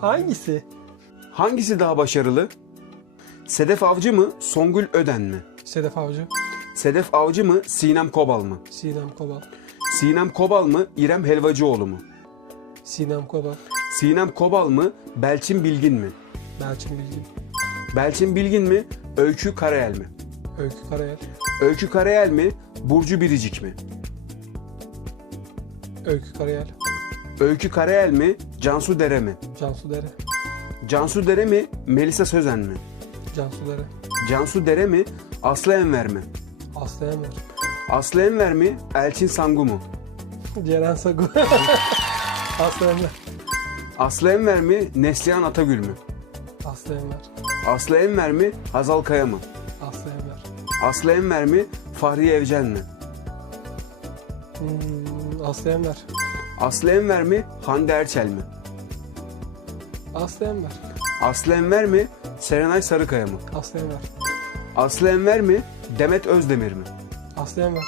Hangisi? Hangisi daha başarılı? Sedef Avcı mı, Songül Öden mi? Sedef Avcı, Sedef Avcı mı, Sinem Kobal mı? Sinem Kobal. Sinem Kobal mı, İrem Helvacıoğlu mu? Sinem Kobal, Sinem Kobal mı, Belçin Bilgin mi? Belçin Bilgin, Belçin Bilgin mi, Öykü Karayel mi? Öykü Karayel, Öykü Karayel mi, Burcu Biricik mi? Öykü Karayel, Öykü Karayel mi, Cansu Dere mi? Cansu Dere, Cansu Dere mi, Melisa Sözen mi? Cansu Dere, Cansu Dere mi, Aslı Enver mi? Aslı Enver, Aslı Enver mi, Elçin Sangu mu? Ceren Sagu, Aslı Enver, Aslı Enver mi, Neslihan Atagül mü? Aslı Enver, Aslı Enver mi, Hazal Kaya mı? Aslı Enver, Aslı Enver mi, Fahriye Evcen mi? hmm, Aslı Enver, Aslı Enver mi, Hande Erçel mi? Aslı Enver, Aslı Enver mi, Serenay Sarıkaya mı? Aslı Enver, Aslı Enver mi, Demet Özdemir mi? Aslı Enver,